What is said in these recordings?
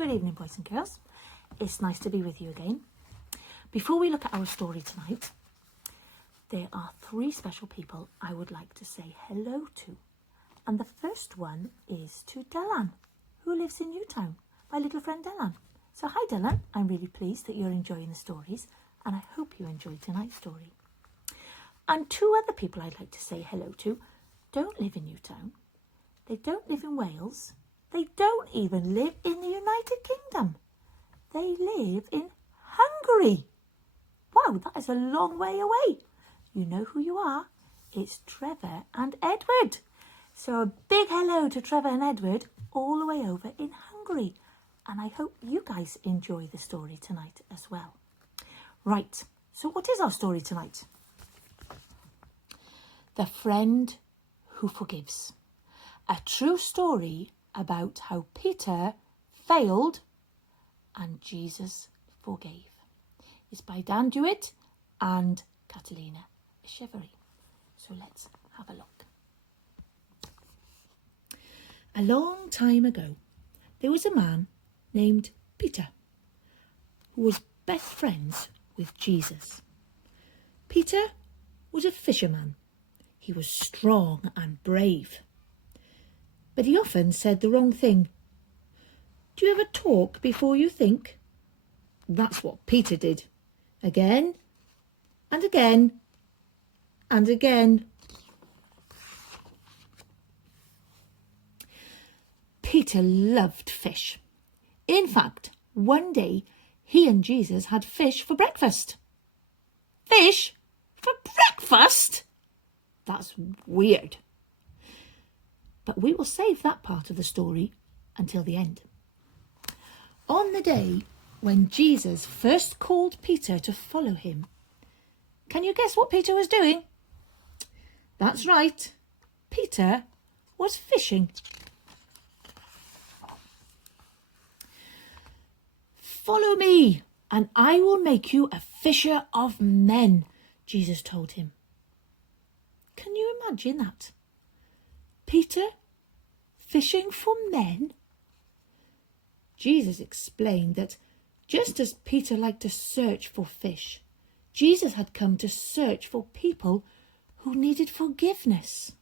Good evening, boys and girls. It's nice to be with you again. Before we look at our story tonight, there are 3 special people I would like to say hello to. And the first one is to Dylan, who lives in Newtown, my little friend Dylan. So hi Dylan, I'm really pleased that you're enjoying the stories, and I hope you enjoyed tonight's story. And 2 other people I'd like to say hello to don't live in Newtown. They don't live in Wales. They don't even live in the United Kingdom. They live in Hungary. Wow, that is a long way away. You know who you are. It's Trevor and Edward. So a big hello to Trevor and Edward all the way over in Hungary. And I hope you guys enjoy the story tonight as well. Right, so what is our story tonight? The Friend Who Forgives. A true story about how Peter failed and Jesus forgave. It's by Dewitt and Catalina, Echeverri. So let's have a look. A long time ago, there was a man named Peter who was best friends with Jesus. Peter was a fisherman. He was strong and brave, but he often said the wrong thing. Do you ever talk before you think? That's what Peter did. Again and again and again. Peter loved fish. In fact, one day he and Jesus had fish for breakfast. Fish for breakfast? That's weird. But we will save that part of the story until the end. On the day when Jesus first called Peter to follow him, can you guess what Peter was doing? That's right. Peter was fishing. Follow me, and I will make you a fisher of men, Jesus told him. Can you imagine that? Peter fishing for men? Jesus explained that just as Peter liked to search for fish, Jesus had come to search for people who needed forgiveness.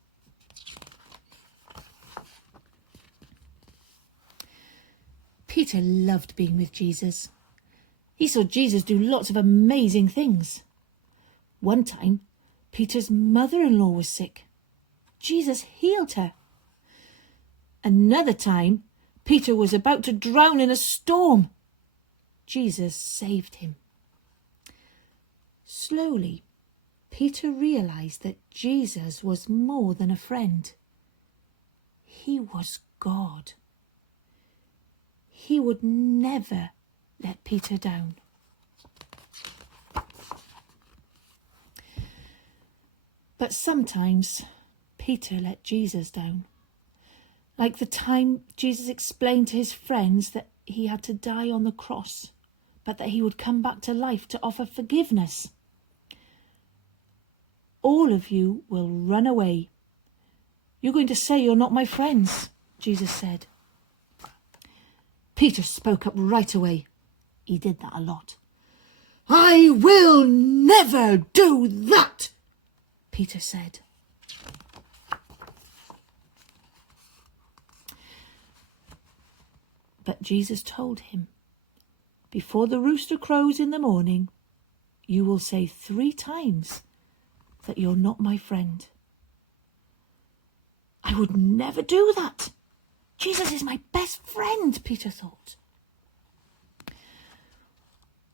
Peter loved being with Jesus. He saw Jesus do lots of amazing things. One time, Peter's mother-in-law was sick. Jesus healed her. Another time, Peter was about to drown in a storm. Jesus saved him. Slowly, Peter realized that Jesus was more than a friend. He was God. He would never let Peter down. But sometimes Peter let Jesus down. Like the time Jesus explained to his friends that he had to die on the cross, but that he would come back to life to offer forgiveness. All of you will run away. You're going to say you're not my friends, Jesus said. Peter spoke up right away. He did that a lot. I will never do that, Peter said. But Jesus told him, before the rooster crows in the morning, you will say 3 times that you're not my friend. I would never do that. Jesus is my best friend, Peter thought.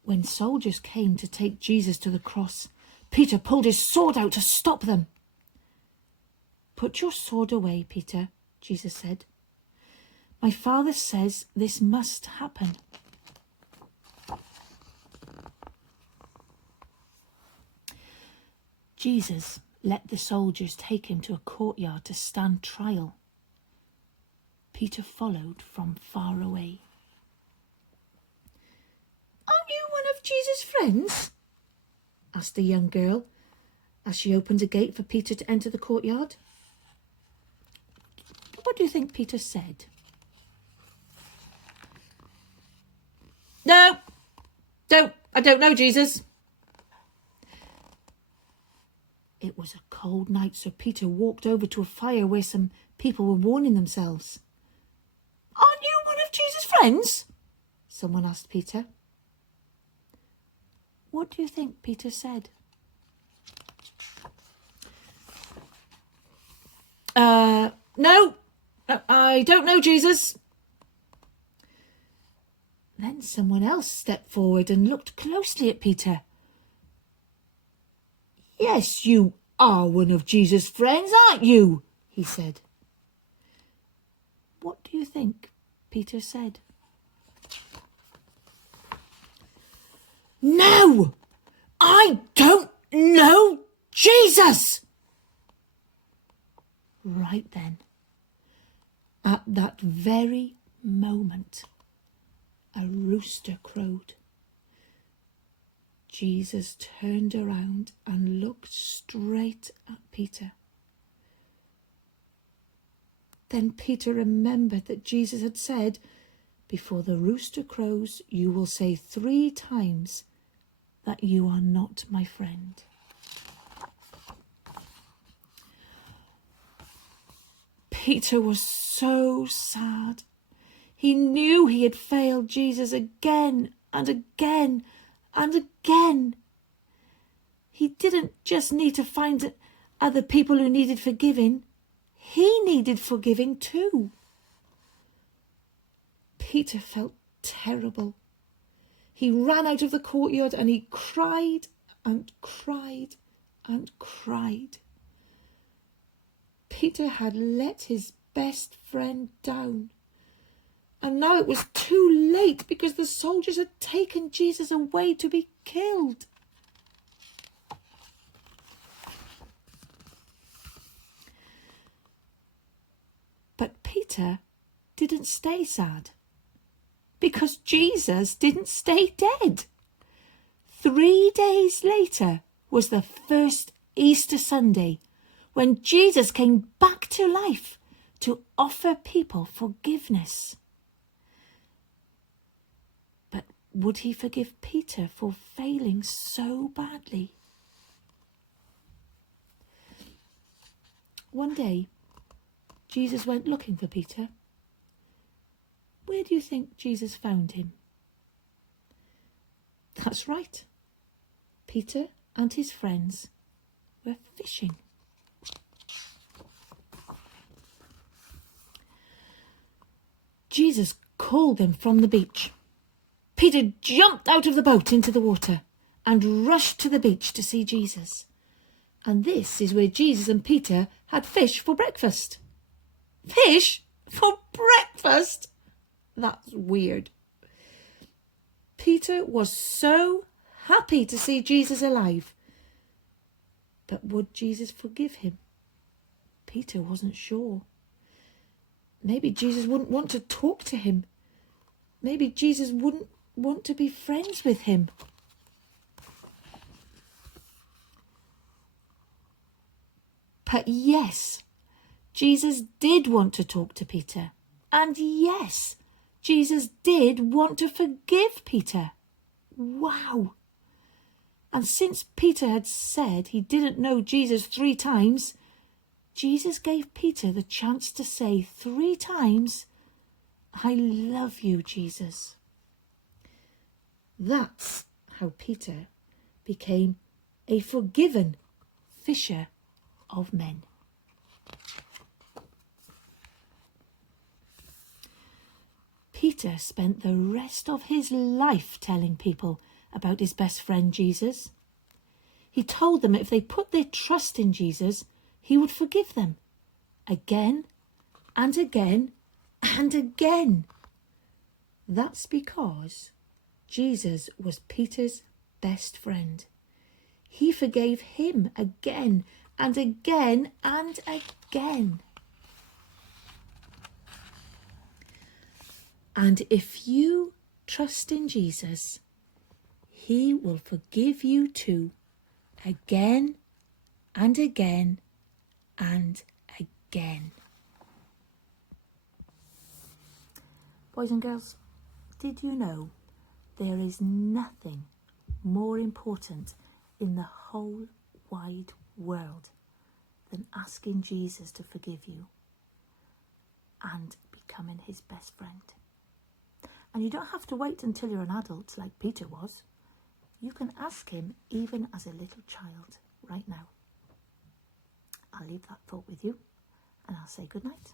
When soldiers came to take Jesus to the cross, Peter pulled his sword out to stop them. Put your sword away, Peter, Jesus said. My Father says this must happen. Jesus let the soldiers take him to a courtyard to stand trial. Peter followed from far away. Aren't you one of Jesus' friends? Asked the young girl as she opened a gate for Peter to enter the courtyard. What do you think Peter said? No, I don't know Jesus. It was a cold night, so Peter walked over to a fire where some people were warming themselves. Aren't you one of Jesus' friends? Someone asked Peter. What do you think Peter said? No, I don't know Jesus. Then someone else stepped forward and looked closely at Peter. Yes, you are one of Jesus' friends, aren't you? He said. What do you think Peter said? No, I don't know Jesus. Right then, at that very moment, a rooster crowed. Jesus turned around and looked straight at Peter. Then Peter remembered that Jesus had said, "Before the rooster crows, you will say 3 times that you are not my friend." Peter was so sad. He knew he had failed Jesus again and again and again. He didn't just need to find other people who needed forgiving. He needed forgiving too. Peter felt terrible. He ran out of the courtyard and he cried and cried and cried. Peter had let his best friend down. And now it was too late because the soldiers had taken Jesus away to be killed. But Peter didn't stay sad because Jesus didn't stay dead. 3 days later was the first Easter Sunday, when Jesus came back to life to offer people forgiveness. But would he forgive Peter for failing so badly? One day, Jesus went looking for Peter. Where do you think Jesus found him? That's right. Peter and his friends were fishing. Jesus called them from the beach. Peter jumped out of the boat into the water and rushed to the beach to see Jesus. And this is where Jesus and Peter had fish for breakfast. Fish for breakfast? That's weird. Peter was so happy to see Jesus alive. But would Jesus forgive him? Peter wasn't sure. Maybe Jesus wouldn't want to talk to him. Maybe Jesus wouldn't want to be friends with him. But yes, Jesus did want to talk to Peter. And yes, Jesus did want to forgive Peter. Wow. And since Peter had said he didn't know Jesus 3 times, Jesus gave Peter the chance to say 3 times, "I love you, Jesus." That's how Peter became a forgiven fisher of men. Peter spent the rest of his life telling people about his best friend Jesus. He told them if they put their trust in Jesus, he would forgive them again and again and again. That's because Jesus was Peter's best friend. He forgave him again and again and again. And if you trust in Jesus, he will forgive you too, again and again and again. Boys and girls, did you know There is nothing more important in the whole wide world than asking Jesus to forgive you and becoming his best friend. And you don't have to wait until you're an adult like Peter was. You can ask him even as a little child right now. I'll leave that thought with you and I'll say good night.